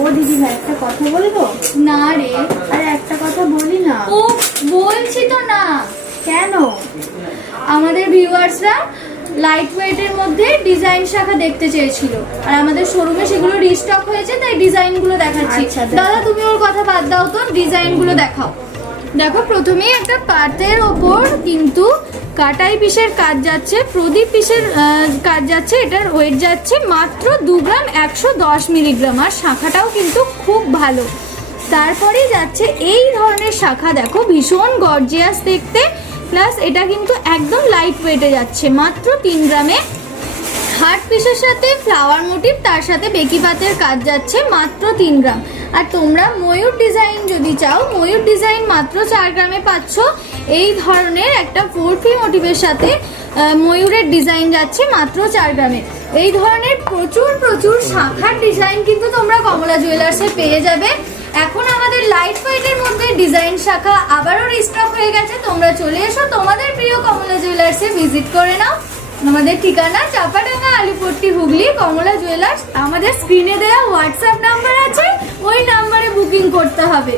ও দিদি ভাই একটা কথা বলবো? না রে, আরে একটা কথা বলি না। ও বলছি তো না। কেন? আমাদের ভিউয়ার্সরা লাইট ওয়েটের মধ্যে ডিজাইন শাখা দেখতে চেয়েছিল, আর আমাদের শোরুমে সেগুলো রিস্টক হয়েছে, তাই ডিজাইনগুলো দেখাচ্ছি। আচ্ছা, দাদা তুমি ওর কথা বাদ দাও তো, ডিজাইনগুলো দেখাও। দেখো, প্রথমেই একটা পাতের ওপর কিন্তু কাটাই পিসের কাজ যাচ্ছে, প্রদীপ পিসের কাজ যাচ্ছে। এটার ওয়েট যাচ্ছে মাত্র 2 গ্রাম 110 মিলিগ্রাম, আর শাখাটাও কিন্তু খুব ভালো। তারপরেই যাচ্ছে এই ধরনের শাখা, দেখো ভীষণ গর্জিয়াস দেখতে, প্লাস এটা কিন্তু একদম লাইট ওয়েটে যাচ্ছে মাত্র 3 গ্রামে। হার্ট পিসের সাথে ফ্লাওয়ার মোটিভ, তার সাথে বেকি পাতের কাজ যাচ্ছে মাত্র 3 গ্রাম। আর তোমরা ময়ূর ডিজাইন যদি চাও, ময়ূর ডিজাইন মাত্র 4 গ্রামে পাচ্ছ। এই ধরনের একটা 4P মোটিভের সাথে ময়ূরের ডিজাইন যাচ্ছে মাত্র 4 গ্রামে। এই ধরনের প্রচুর প্রচুর শাখার ডিজাইন কিন্তু তোমরা কমলা জুয়েলার্সে পেয়ে যাবে। এখন আমাদের লাইট ওয়েটের মধ্যে ডিজাইন শাখা আবারও রিস্টক হয়ে গেছে। তোমরা চলে এসো, তোমাদের প্রিয় কমলা জুয়েলার্সে ভিজিট করে নাও। আমাদের ঠিকানা চাপাডাঙ্গা, আলিপট্টি, হুগলি, কমলা জুয়েলার্স। আমাদের স্ক্রিনে দেওয়া হোয়াটসঅ্যাপ নাম্বার আছে, ওই নাম্বারে বুকিং করতে হবে।